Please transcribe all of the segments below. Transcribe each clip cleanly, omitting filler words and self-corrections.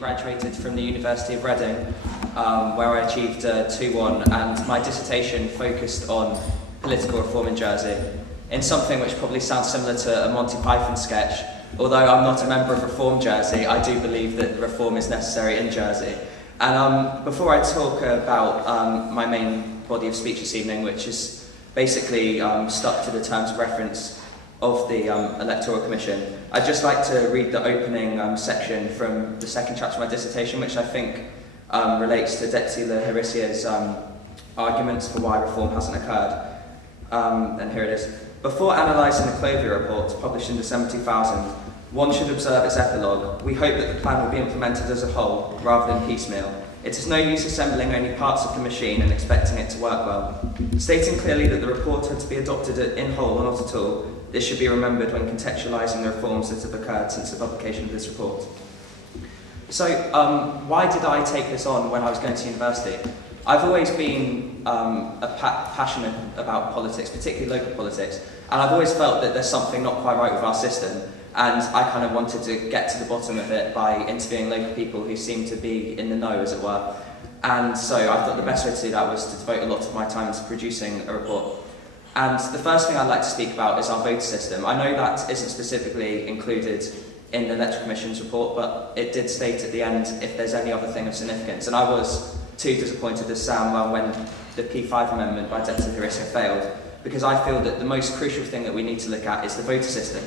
graduated from the University of Reading, where I achieved a 2-1, and my dissertation focused on political reform in Jersey, in something which probably sounds similar to a Monty Python sketch. Although I'm not a member of Reform Jersey, I do believe that reform is necessary in Jersey. And before I talk about my main body of speech this evening, which is basically stuck to the terms of reference of the Electoral Commission, I'd just like to read the opening section from the second chapter of my dissertation, which I think relates to Deputy Laharisia's arguments for why reform hasn't occurred. And here it is. Before analysing the Clovier report, published in December 2000, one should observe its epilogue. We hope that the plan will be implemented as a whole, rather than piecemeal. It is no use assembling only parts of the machine and expecting it to work well. Stating clearly that the report had to be adopted in whole or not at all, this should be remembered when contextualising the reforms that have occurred since the publication of this report. So, why did I take this on when I was going to university? I've always been passionate about politics, particularly local politics, and I've always felt that there's something not quite right with our system, and I kind of wanted to get to the bottom of it by interviewing local people who seemed to be in the know, as it were. And so I thought the best way to do that was to devote a lot of my time into producing a report. And the first thing I'd like to speak about is our voter system. I know that isn't specifically included in the Electoral Commission's report, but it did state at the end if there's any other thing of significance. And I was too disappointed as Sam when the P5 amendment by Deputy Larisia failed, because I feel that the most crucial thing that we need to look at is the voter system.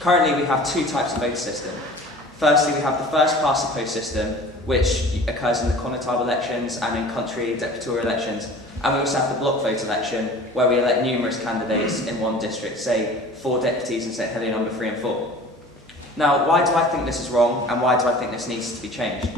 Currently we have two types of voter system. Firstly, we have the first past the post system, which occurs in the connotable elections and in country deputorial elections. And we also have the block vote election, where we elect numerous candidates in one district, say 4 deputies in St Helier number 3 and 4. Now, why do I think this is wrong, and why do I think this needs to be changed?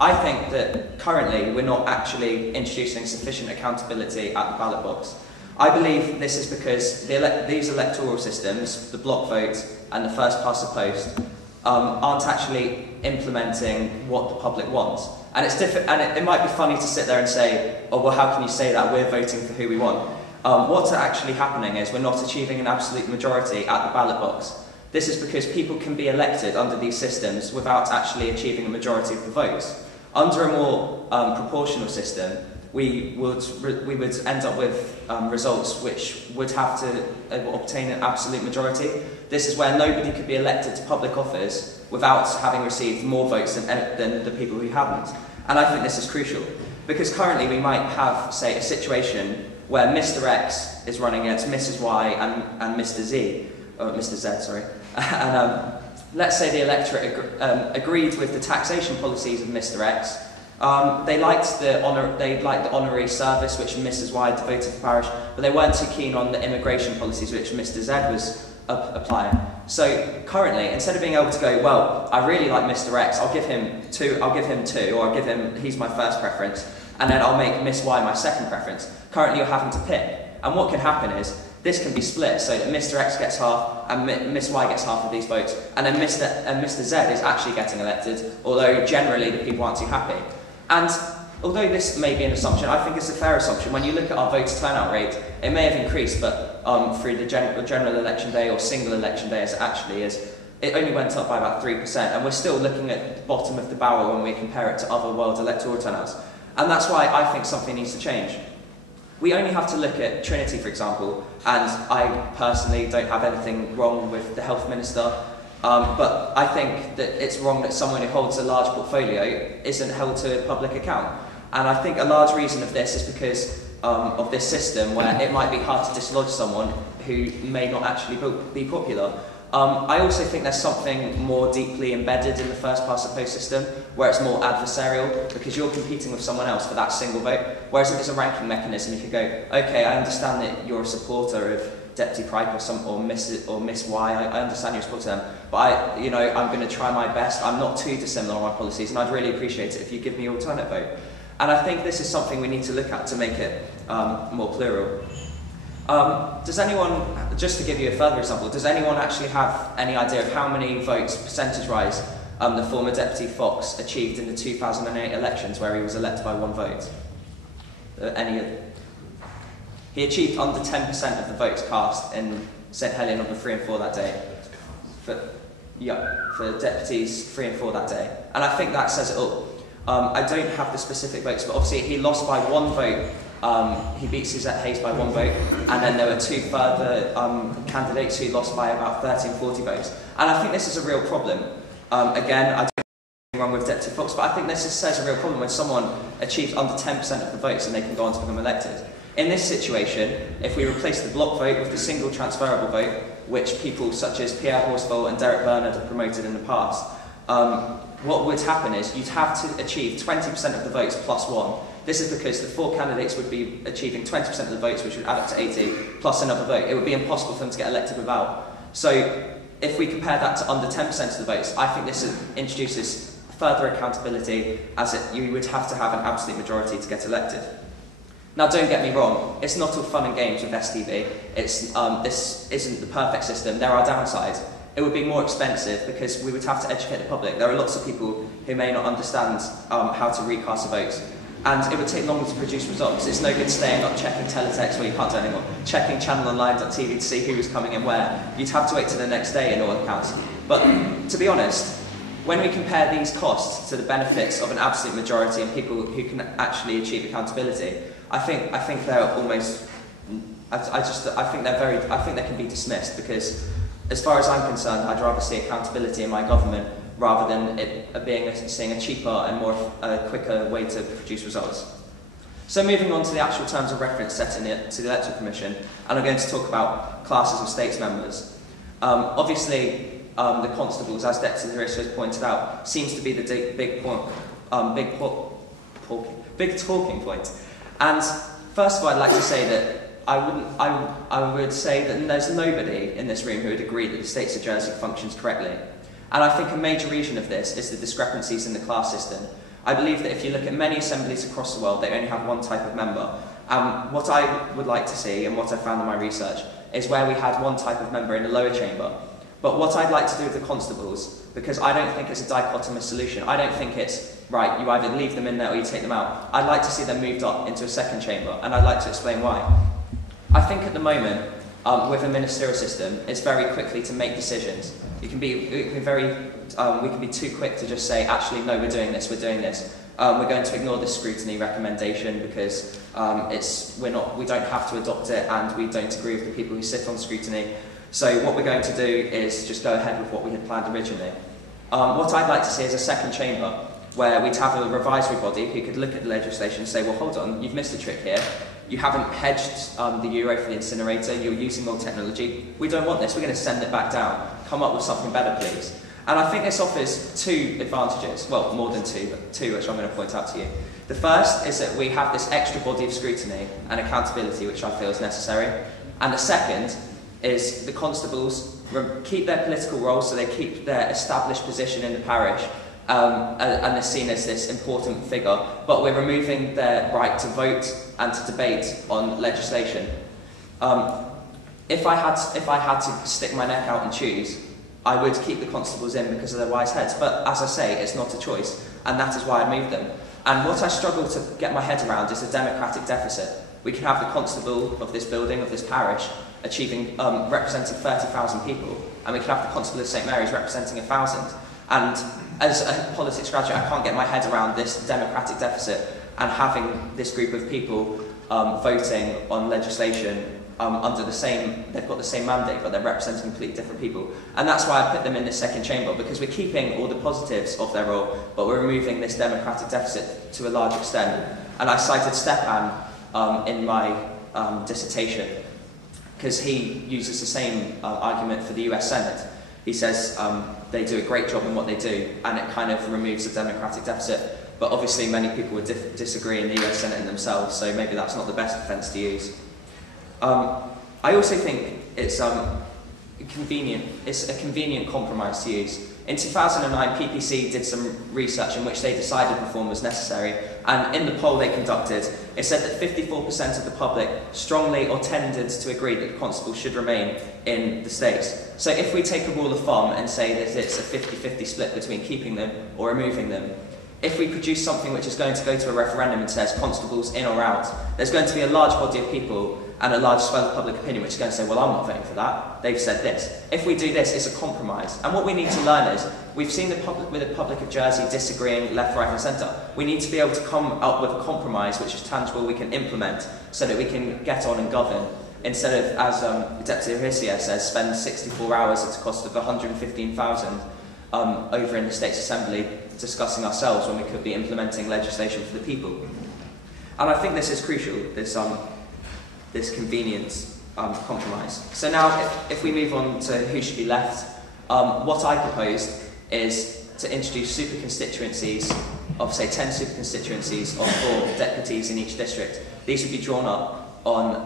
I think that currently we're not actually introducing sufficient accountability at the ballot box. I believe this is because these electoral systems, the block vote and the first past the post, aren't actually implementing what the public wants. And it's and it might be funny to sit there and say, oh, well, how can you say that? We're voting for who we want. What's actually happening is we're not achieving an absolute majority at the ballot box. This is because people can be elected under these systems without actually achieving a majority of the votes. Under a more proportional system, we would end up with results which would have to obtain an absolute majority. This is where nobody could be elected to public office without having received more votes than the people who haven't. And I think this is crucial, because currently we might have, say, a situation where Mr. X is running against Mrs. Y and Mr. Z, or Mr. Z, sorry. And let's say the electorate agreed with the taxation policies of Mr. X. They liked the honorary service which Mrs. Y devoted to the parish, but they weren't too keen on the immigration policies which Mr. Z was applying. So currently, instead of being able to go, well, I really like Mr. X, I'll give him 2, or he's my first preference, and then I'll make Miss Y my second preference. Currently, you're having to pick, and what can happen is this can be split, so that Mr. X gets half and Miss Y gets half of these votes, and then Mr. Z is actually getting elected, although generally the people aren't too happy. And although this may be an assumption, I think it's a fair assumption. When you look at our voter turnout rate, it may have increased, but through the general election day or single election day as it actually is, it only went up by about 3%, and we're still looking at the bottom of the barrel when we compare it to other world electoral turnouts. And that's why I think something needs to change. We only have to look at Trinity, for example, and I personally don't have anything wrong with the health minister, but I think that it's wrong that someone who holds a large portfolio isn't held to public account. And I think a large reason of this is because of this system where it might be hard to dislodge someone who may not actually be popular. I also think there's something more deeply embedded in the first past the post system, where it's more adversarial, because you're competing with someone else for that single vote. Whereas if it's a ranking mechanism, you could go, okay, I understand that you're a supporter of Deputy Pripe or Miss Y, I understand you're a supporter of them, but I'm going to try my best. I'm not too dissimilar on my policies, and I'd really appreciate it if you give me your alternate vote. And I think this is something we need to look at to make it more plural. Does anyone, just to give you a further example, does anyone actually have any idea of how many votes, percentage-wise, the former Deputy Fox achieved in the 2008 elections, where he was elected by 1 vote? He achieved under 10% of the votes cast in St Helier number 3 and 4 that day. Yeah, for deputies 3 and 4 that day. And I think that says it all. I don't have the specific votes, but obviously he lost by 1 vote. He beat Suzette Hayes by 1 vote, and then there were 2 further candidates who lost by about 30 and 40 votes. And I think this is a real problem. Again, I don't think anything wrong with Deputy Fox, but I think this says a real problem when someone achieves under 10% of the votes and they can go on to become elected. In this situation, if we replace the block vote with the single transferable vote, which people such as Pierre Horsfall and Derek Bernard have promoted in the past, what would happen is you'd have to achieve 20% of the votes plus 1. This is because the 4 candidates would be achieving 20% of the votes, which would add up to 80, plus another vote. It would be impossible for them to get elected without. So if we compare that to under 10% of the votes, I think this introduces further accountability, as you would have to have an absolute majority to get elected. Now, don't get me wrong, it's not all fun and games with STV. This isn't the perfect system. There are downsides. It would be more expensive because we would have to educate the public. There are lots of people who may not understand how to recast the votes. And it would take longer to produce results. It's no good staying up checking teletext, well, you can't do it anymore, checking channelonline.tv to see who was coming and where. You'd have to wait till the next day in all accounts. But to be honest, when we compare these costs to the benefits of an absolute majority and people who can actually achieve accountability, I think they're almost. I think they can be dismissed, because, as far as I'm concerned, I'd rather see accountability in my government rather than it seeing a cheaper and quicker way to produce results. So moving on to the actual terms of reference set in it to the Electoral Commission, and I'm going to talk about classes of states members. Obviously, the constables, as Deputy Harris has pointed out, seems to be the big talking point. And first of all, I'd like to say that I would say that there's nobody in this room who would agree that the states of Jersey functions correctly. And I think a major reason of this is the discrepancies in the class system. I believe that if you look at many assemblies across the world, they only have 1 type of member. What I would like to see, and what I found in my research, is where we had 1 type of member in the lower chamber. But what I'd like to do with the constables, because I don't think it's a dichotomous solution, I don't think it's, right, you either leave them in there or you take them out. I'd like to see them moved up into a 2nd chamber, and I'd like to explain why. I think at the moment, with a ministerial system, it's very quickly to make decisions. We can be too quick to just say, actually, no, we're doing this. We're going to ignore this scrutiny recommendation because we don't have to adopt it, and we don't agree with the people who sit on scrutiny. So what we're going to do is just go ahead with what we had planned originally. What I'd like to see is a 2nd chamber, where we'd have a revisory body who could look at the legislation and say, well, hold on, you've missed a trick here. You haven't hedged the euro for the incinerator, you're using old technology. We don't want this, we're going to send it back down. Come up with something better, please. And I think this offers 2 advantages, well, more than 2, but 2 which I'm going to point out to you. The first is that we have this extra body of scrutiny and accountability, which I feel is necessary. And the second is the constables keep their political roles, so they keep their established position in the parish, and they're seen as this important figure, but we're removing their right to vote and to debate on legislation. If I had to stick my neck out and choose, I would keep the constables in because of their wise heads, but as I say, it's not a choice, and that is why I moved them. And what I struggle to get my head around is the democratic deficit. We can have the constable of this building, of this parish, representing 30,000 people, and we can have the constable of St Mary's representing 1,000. And as a politics graduate, I can't get my head around this democratic deficit and having this group of people voting on legislation under they've got the same mandate, but they're representing completely different people. And that's why I put them in this 2nd chamber, because we're keeping all the positives of their role, but we're removing this democratic deficit to a large extent. And I cited Stepan in my dissertation, because he uses the same argument for the US Senate. He says they do a great job in what they do, and it kind of removes the democratic deficit. But obviously many people would disagree in the US Senate themselves, so maybe that's not the best defence to use. I also think it's convenient. It's a convenient compromise to use. In 2009, PPC did some research in which they decided reform was necessary, and in the poll they conducted, it said that 54% of the public strongly or tended to agree that the constables should remain in the states. So if we take a rule of thumb and say that it's a 50-50 split between keeping them or removing them, if we produce something which is going to go to a referendum and says constables in or out, there's going to be a large body of people and a large swell of public opinion which is going to say, well, I'm not voting for that, they've said this. If we do this, it's a compromise. And what we need to learn is, we've seen with the Public of Jersey disagreeing left, right and centre. We need to be able to come up with a compromise which is tangible, we can implement, so that we can get on and govern, instead of, as Deputy Hirsia says, spend 64 hours at a cost of 115,000 over in the States Assembly discussing ourselves when we could be implementing legislation for the people. And I think this is crucial, this convenience compromise. So now, if we move on to who should be left, what I proposed is to introduce super constituencies of, say, 10 super constituencies of 4 deputies in each district. These would be drawn up on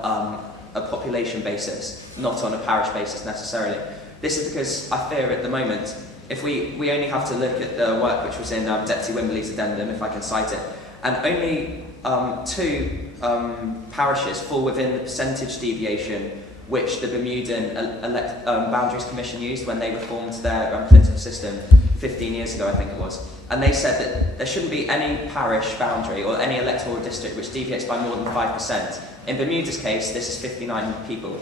a population basis, not on a parish basis necessarily. This is because I fear at the moment, if we only have to look at the work which was in Deputy Wimberley's addendum, if I can cite it, and only 2 parishes fall within the percentage deviation which the Bermudan Boundaries Commission used when they reformed their political system 15 years ago, I think it was. And they said that there shouldn't be any parish boundary or any electoral district which deviates by more than 5%. In Bermuda's case, this is 59 people.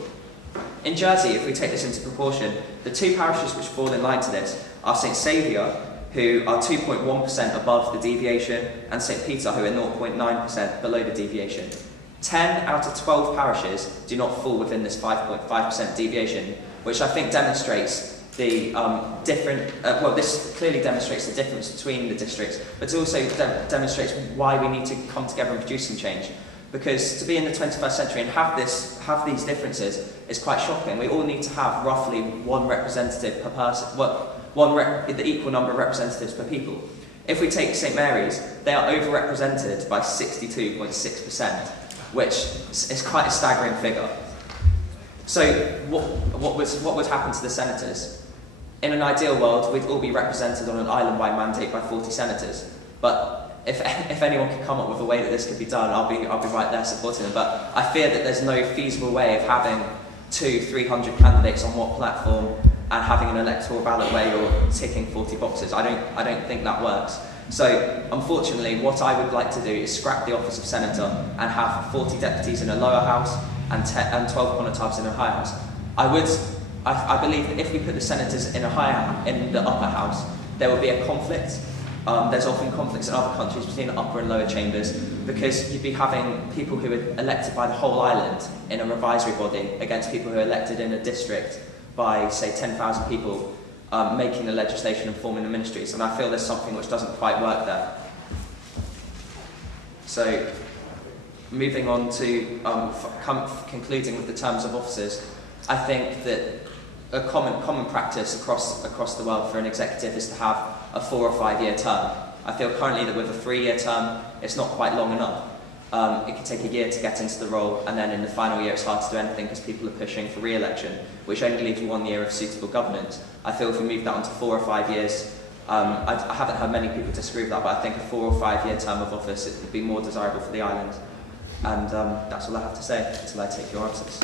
In Jersey, if we take this into proportion, the 2 parishes which fall in line to this are St Saviour, who are 2.1% above the deviation, and St Peter, who are 0.9% below the deviation. 10 out of 12 parishes do not fall within this 5.5% deviation, which I think demonstrates the this clearly demonstrates the difference between the districts, but it also demonstrates why we need to come together and produce some change. Because to be in the 21st century and have these differences is quite shocking. We all need to have roughly 1 representative per person, the equal number of representatives per people. If we take St Mary's, they are overrepresented by 62.6%, which is quite a staggering figure. So what would happen to the senators? In an ideal world, we'd all be represented on an island-wide mandate by 40 senators. But if anyone could come up with a way that this could be done, I'll be right there supporting them. But I fear that there's no feasible way of having 200-300 candidates on what platform and having an electoral ballot where you're ticking 40 boxes. I don't think that works. So unfortunately, what I would like to do is scrap the office of senator and have 40 deputies in a lower house and 12 connotabs in a higher house. I believe that if we put the senators in the upper house, there will be a conflict. There's often conflicts in other countries between the upper and lower chambers, because you'd be having people who are elected by the whole island in a revisory body against people who are elected in a district by, say, 10,000 people making the legislation and forming the ministries. And I feel there's something which doesn't quite work there. So, moving on to concluding with the terms of offices, I think that a common practice across the world for an executive is to have a 4 or 5 year term. I feel currently that with a 3-year term, it's not quite long enough. It could take a year to get into the role, and then in the final year it's hard to do anything because people are pushing for re-election, which only leaves 1 year of suitable governance. I feel if we move that on to 4 or 5 years, I haven't heard many people disagree with that, but I think a 4 or 5 year term of office it would be more desirable for the island. And that's all I have to say until I take your answers.